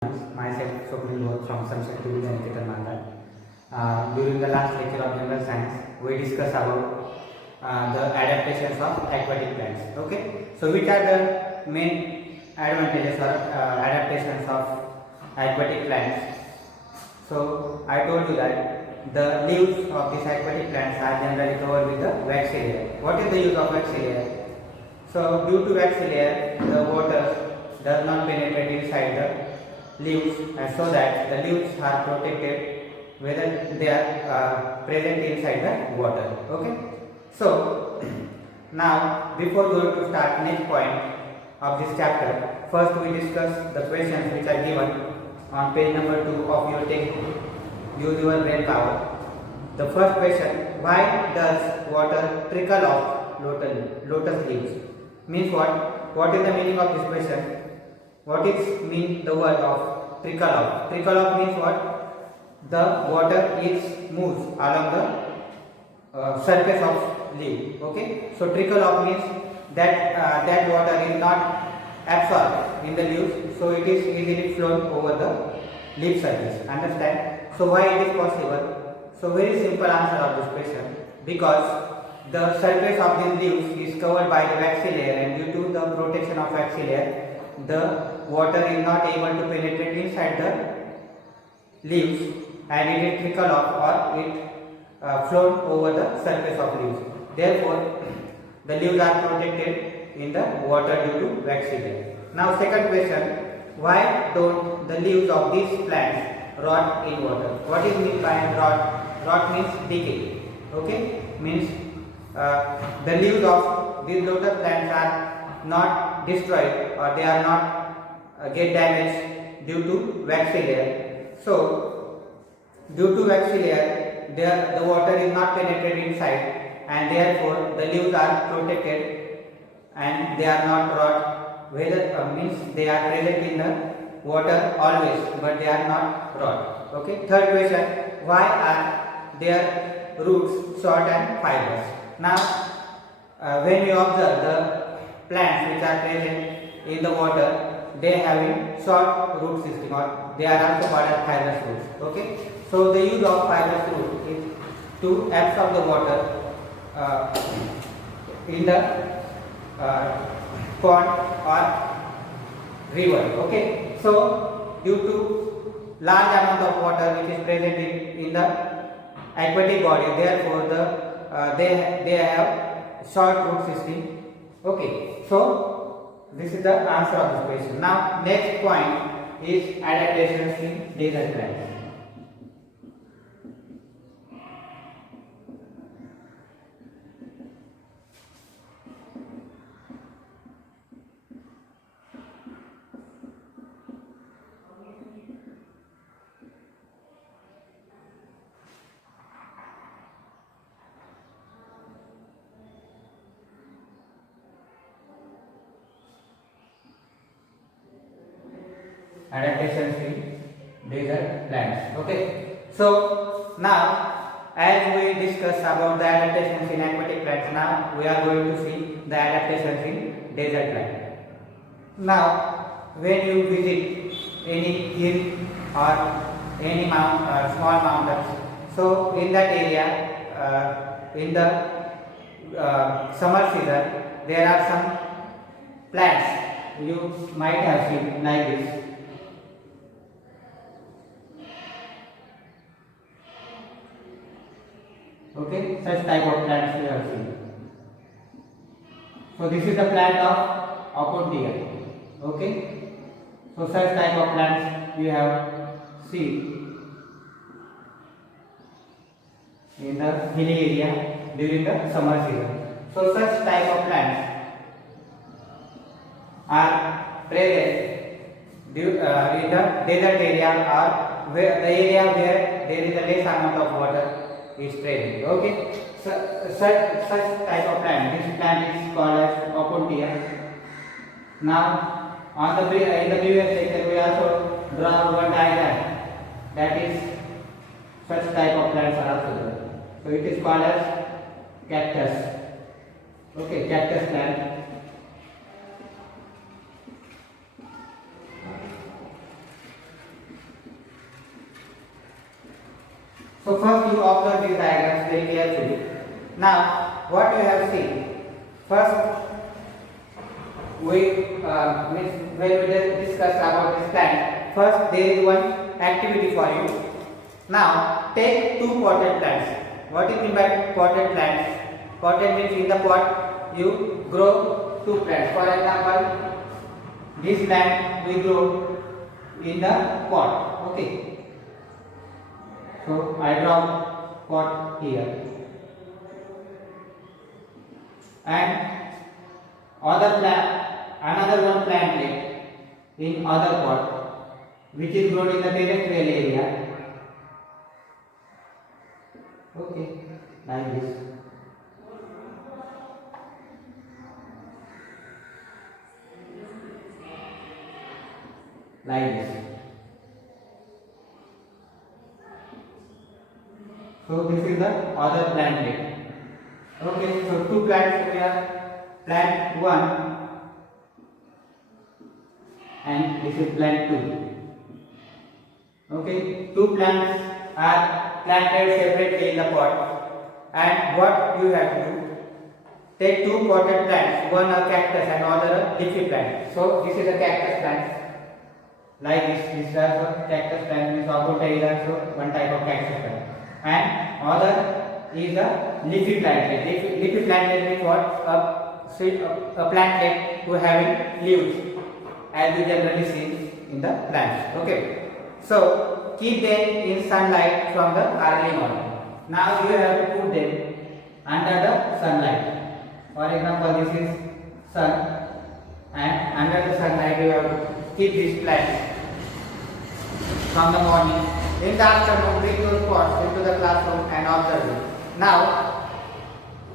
Myself, Swapnil from STD and during the last lecture of general science, we discussed about the adaptations of aquatic plants. Okay, so which are the main advantages or adaptations of aquatic plants? So I told you that the leaves of these aquatic plants are generally covered with the waxy layer. What is the use of waxy layer? So due to waxy layer, the water does not penetrate inside the leaves, and so that the leaves are protected whether they are present inside the water. Okay, so now before going to start next point of this chapter, first we discuss the questions which are given on page number 2 of your textbook. Use your brain power. The first question: why does water trickle off lotus leaves? Means what? What is the meaning of this question? What is mean the word of trickle off? Trickle off means what? The water is moves along the surface of leaf. Okay, so trickle off means that that water is not absorbed in the leaves, so it is easily flown over the leaf surface. Understand? So why it is possible? So very simple answer of this question: because the surface of these leaves is covered by the waxy layer, and due to the protection of waxy layer, the water is not able to penetrate inside the leaves, and it will trickle off or it float over the surface of leaves. Therefore, the leaves are protected in the water due to waxy layer. Now, second question: why don't the leaves of these plants rot in water? What is meant by rot? Rot means decay. Okay, means the leaves of these lotus plants are not destroyed, or they are not get damaged due to waxy layer. So due to waxy layer, the water is not penetrated inside, and therefore the leaves are protected and they are not rot. Whether means they are present in the water always, but they are not rot. Okay. Third question: why are their roots short and fibrous? Now, when you observe the plants which are present in the water, they have short root system, or they are also called as fibrous roots. Okay, so the use of fibrous root is to absorb the water in the pond or river. Okay, so due to large amount of water which is present in the aquatic body, therefore they have short root system. Okay, so this is the answer of this question. Now next point is adaptations in desert plants. Adaptations in desert plants. Okay, so now as we discuss about the adaptations in aquatic plants, now we are going to see the adaptations in desert plants. Now when you visit any hill or any small mountains, so in that area in the summer season, there are some plants you might have seen like this. Okay, such type of plants we have seen. So this is the plant of Opuntia. Okay, so such type of plants you have seen in the hilly area during the summer season. So such type of plants are present in the desert area, or where the area where there is a less amount of water is present. Okay, so such type of plant, this plant is called as Opuntia. Now on the in the previous section we also draw one diagram, that is such type of plants are also there. So it is called as cactus. Okay, cactus plant. So So first you observe these diagrams very carefully. Now what you have seen, first when we discuss about this plant, first there is one activity for you. Now take two potted plants. What is mean by potted plants? Potted means in the pot you grow two plants. For example, this plant we grow in the pot. Okay. So I draw pot here, and another one plant in other pot, which is grown in the terrestrial area. Okay, like this. Like this. So this is the other plant list. Okay, so two plants we have, plant 1 and this is plant 2. Okay, two plants are planted separately in the pot, and what you have to do, take two potted plants, one a cactus and other a leafy plant. So this is a cactus plant. Like this is also cactus plant, means agouti is also one type of cactus plant, and other is a leafy plant. Leafy plant means what? A plant who having leaves, as we generally see in the plants. Okay, so keep them in sunlight from the early morning. Now you have to put them under the sunlight. For example, this is sun, and under the sunlight you have to keep these plants from the morning. In the afternoon, bring those pots into the classroom and observe it. Now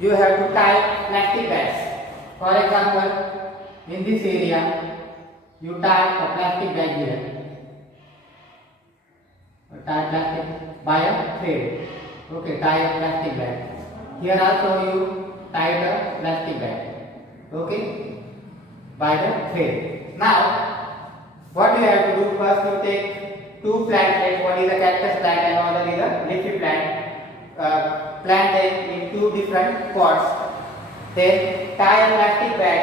you have to tie plastic bags. For example, in this area you tie a plastic bag here. Tie plastic by a thread. Okay, tie a plastic bag. Here also you tie a plastic bag. Okay, by the thread. Now what you have to do, first you take two plants, one is a cactus plant and another is a leafy plant. Plant them in two different pots. Then tie a plastic bag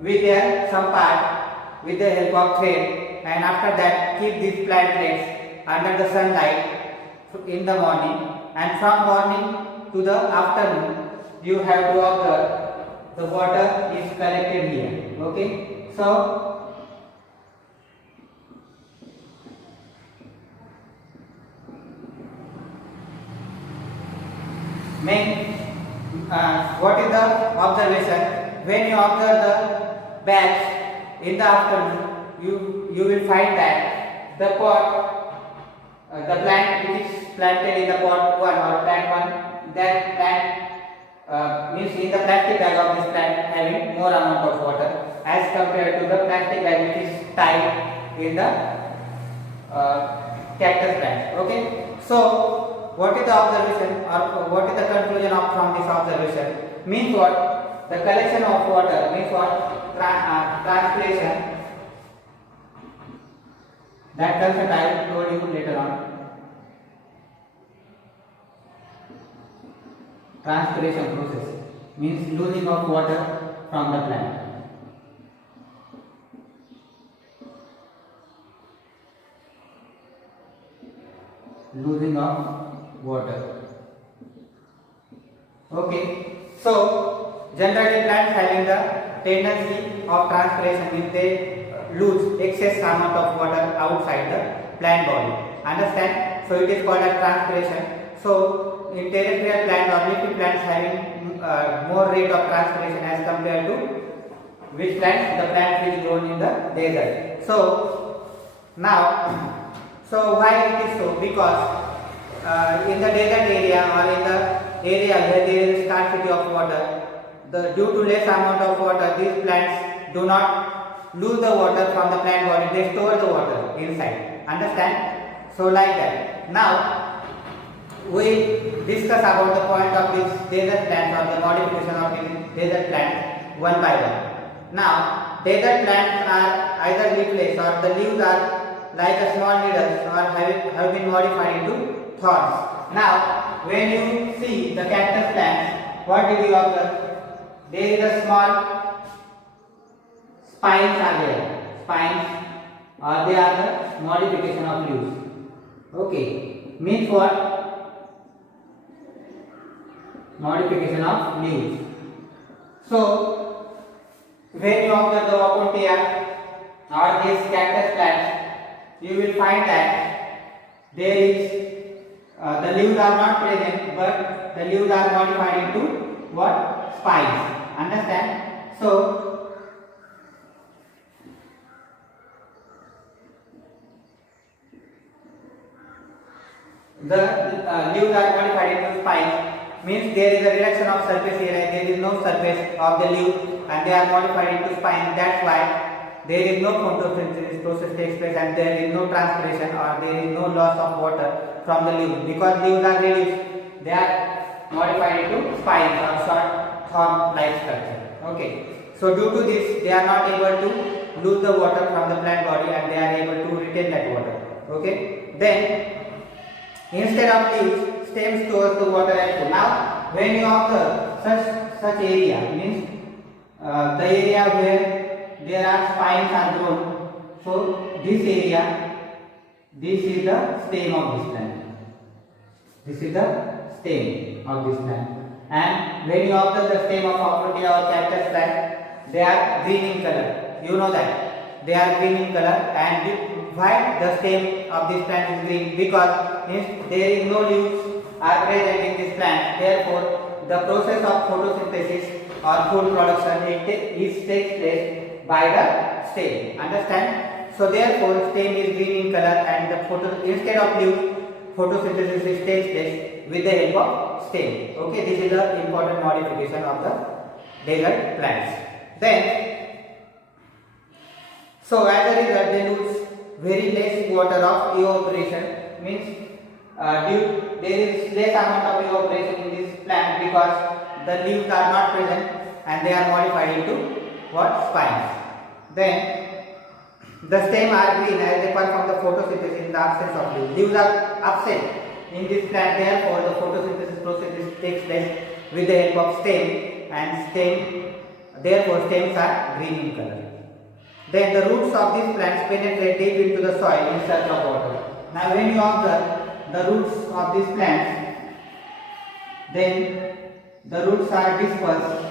with some part with the help of thread, and after that keep these plantlets under the sunlight in the morning, and from morning to the afternoon you have to observe the water is collected here. Okay, so what is the observation? When you observe the bags in the afternoon, you will find that the pot, the plant which is planted in the pot 1 or plant 1, that plant means in the plastic bag of this plant having more amount of water as compared to the plastic bag which is tied in the cactus plant. Okay, so what is the observation, or what is the conclusion from this observation? Means what? The collection of water means what? Transpiration. That concept I will told you later on. Transpiration process means losing of water from the plant. Losing of water. Okay, so generally plants having the tendency of transpiration means they lose excess amount of water outside the plant body. Understand? So it is called as transpiration. So in terrestrial plant or leafy plants having more rate of transpiration as compared to which plants? The plants which grown in the desert. So now, so why it is so? Because in the desert area or in the area where there is scarcity of water, due to less amount of water, these plants do not lose the water from the plant body, they store the water inside. Understand? So like that. Now we discuss about the point of these desert plants or the modification of these desert plants one by one. Now desert plants are either leafless or the leaves are like a small needles or have been modified into thorns. Now, when you see the cactus plants, what did you observe? There is a small spines are there. Spines, or they are the modification of leaves. Okay, means what? Modification of leaves. So, when you observe the opuntia or these cactus plants, you will find that there is the leaves are not present, but the leaves are modified into what? Spines. Understand? So, the leaves are modified into spines, means there is a reduction of surface area, there is no surface of the leaf and they are modified into spines. That's why there is no photosynthesis process takes place and there is no transpiration or there is no loss of water from the leaves, because leaves are reduced, they are modified into spines or short thorn-like structure. Okay. So due to this, they are not able to lose the water from the plant body and they are able to retain that water. Okay. Then instead of leaves, stems stores the water and food. Now, when you observe such area, means the area where there are spines are grown. So this area, this is the stem of this plant. This is the stem of this plant. And when you observe the stem of opuntia or cactus plant, they are green in color. You know that they are green in color. And why the stem of this plant is green? Because there is no leaves are present in this plant. Therefore, the process of photosynthesis or food production takes place by the stem. Understand? So therefore, stem is green in color and the instead of leaves, photosynthesis takes place with the help of stem. Okay, this is the important modification of the desert plants. Then, so as a result, they lose very less water of evaporation, means there is less amount of evaporation in this plant because the leaves are not present and they are modified into what? Spines. Then the stem are green as they perform the photosynthesis in the absence of leaves. Leaves are absent in this plant, therefore the photosynthesis process takes place with the help of stem and therefore stems are green in color. Then the roots of these plants penetrate deep into the soil in search of water. Now when you observe the roots of these plants, then the roots are dispersed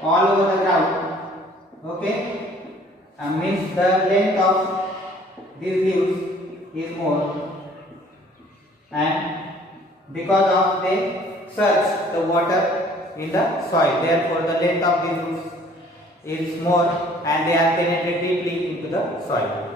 all over the ground. Okay, means the length of these leaves is more, and because of they search the water in the soil, therefore the length of these roots is more and they are penetrated deeply into the soil.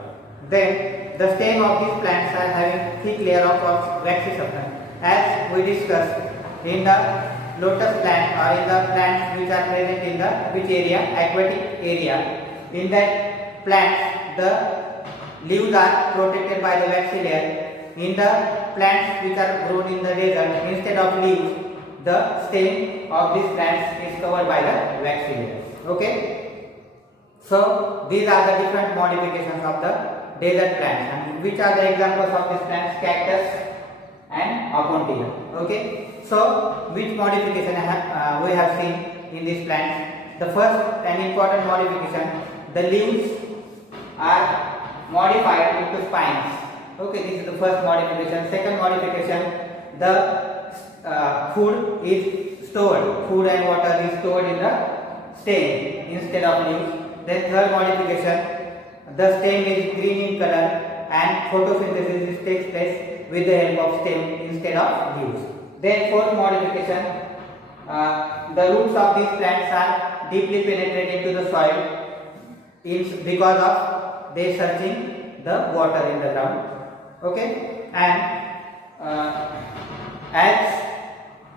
Then the stem of these plants are having thick layer of waxy substance, as we discussed in the lotus plant or in the plants which are present in the which area? Aquatic area. In that plants the leaves are protected by the waxy layer. In the plants which are grown in the desert, instead of leaves, the stem of these plants is covered by the waxy layer. Okay. So these are the different modifications of the desert plants. And which are the examples of these plants? Cactus and opuntia. Okay. So which modification we have seen in these plants? The first and important modification, the leaves are modified into spines. Okay, this is the first modification. Second modification, the food is stored, food and water is stored in the stem instead of leaves. Then third modification, the stem is green in color and photosynthesis takes place with the help of stem instead of leaves. Then fourth modification, the roots of these plants are deeply penetrated into the soil because of they searching the water in the ground. Okay, and as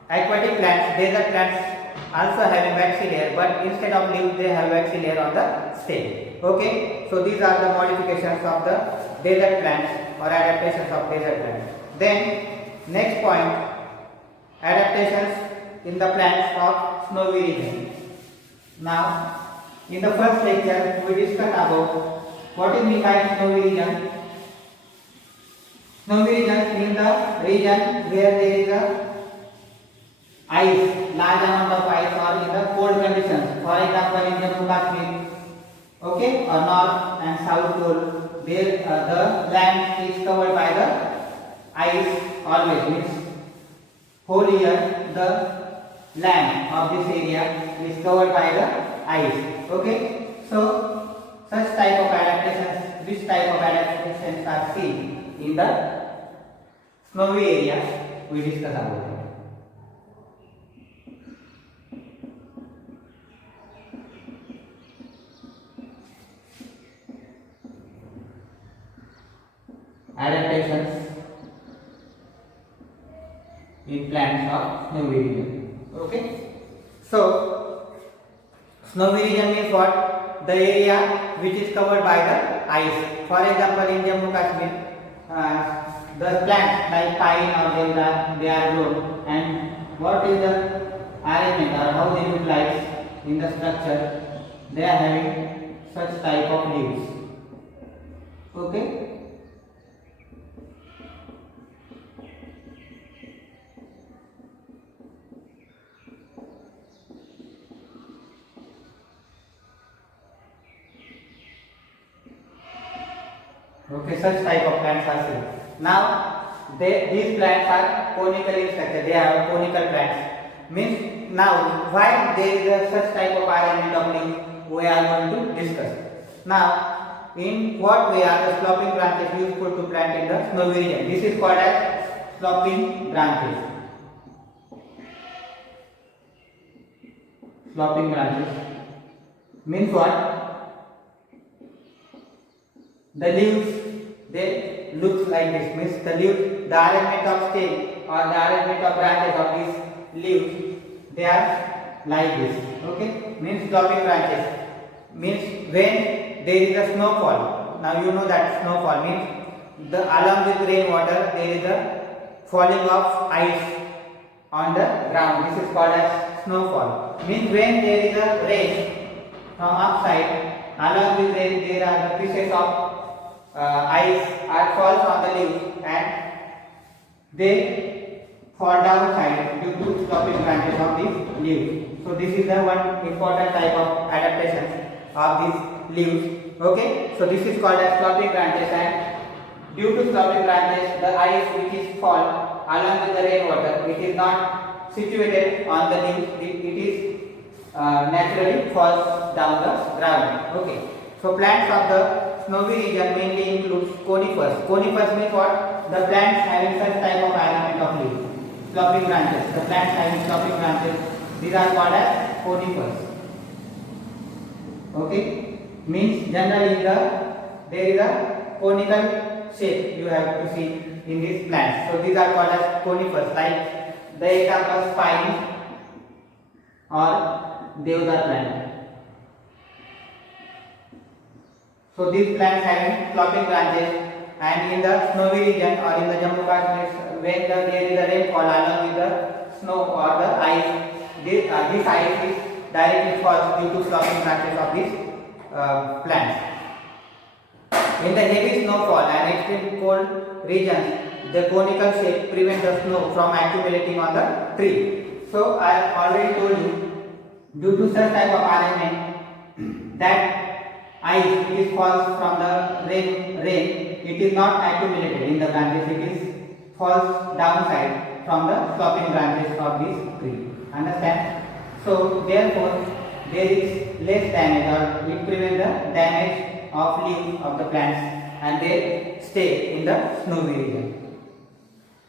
aquatic plants, desert plants also having waxy layer, but instead of leaves they have waxy layer on the stem. Okay, so these are the modifications of the desert plants or adaptations of desert plants. Then next point, adaptations in the plants of snowy region. Now in the first lecture we discussed about what is meant by snowy region. Snowy regions mean the region where there is a ice, large amount of ice, or in the cold conditions. For example, in Jammu Kashmir, okay, or north and south pole, there the land is covered by the ice always. Means whole year the land of this area is covered by the ice. Okay, so such type of adaptations, which type of adaptations are seen in the snowy area, we discuss about it. Adaptations in plants of snowy region. Okay, so snowy region means what? The area which is covered by the ice. For example, in Jammu Kashmir, the plants like pine or deodar, they are grown, and what is the arrangement or how they look like in the structure? They are having such type of leaves. Okay. Okay, such type of plants are seen. Now, these plants are conical in structure. They are conical plants. Means now, why there is a such type of arrangement of leaves, we are going to discuss. Now, in what way are the sloping branches useful to plant in the snowy region? This is called as sloping branches. Sloping branches means what? The leaves, they look like this. Means the leaves, the arrangement of stem or the arrangement of branches of these leaves, they are like this. Okay, means sloping branches. Means when there is a snowfall. Now you know that snowfall means the along with rainwater there is a falling of ice on the ground. This is called as snowfall. Means when there is a rain from upside, along with rain there are the pieces of ice are falls on the leaves and they fall downside due to sloping branches of these leaves. So this is the one important type of adaptation of these leaves. Okay, so this is called as sloping branches, and due to sloping branches the ice which is fall along with the rainwater, it is not situated on the leaves, it is naturally falls down the ground. Okay, so plants of the snowy region mainly includes conifers. Conifers means what? The plants having such type of arrangement of leaves. Sloping branches. The plants having sloping branches, these are called as conifers. Okay, means generally there is a conical shape you have to see in these plants. So these are called as conifers, like the examples pine or deodar plant. So these plants having sloping branches, and in the snowy region or in the Jammu Kashmir, when there is a rainfall along with the snow or the ice, this ice is directly falls due to sloping branches of these plants. In the heavy snowfall and extreme cold regions, the conical shape prevents the snow from accumulating on the tree. So I already told you, due to such type of arrangement, that ice which falls from the rain, it is not accumulated in the branches, it is falls downside from the sloping branches of this tree. Understand? So therefore there is less damage, or it prevents the damage of leaves of the plants and they stay in the snowy region.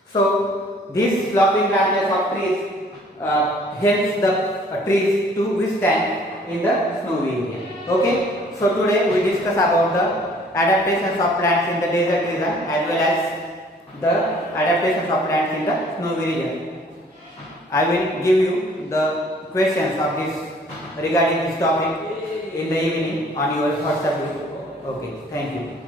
So these sloping branches of trees helps the trees to withstand in the snowy region. Okay, so today we discuss about the adaptations of plants in the desert region as well as the adaptations of plants in the snowy region. I will give you the questions of this regarding this topic in the evening on your WhatsApp group. Okay, thank you.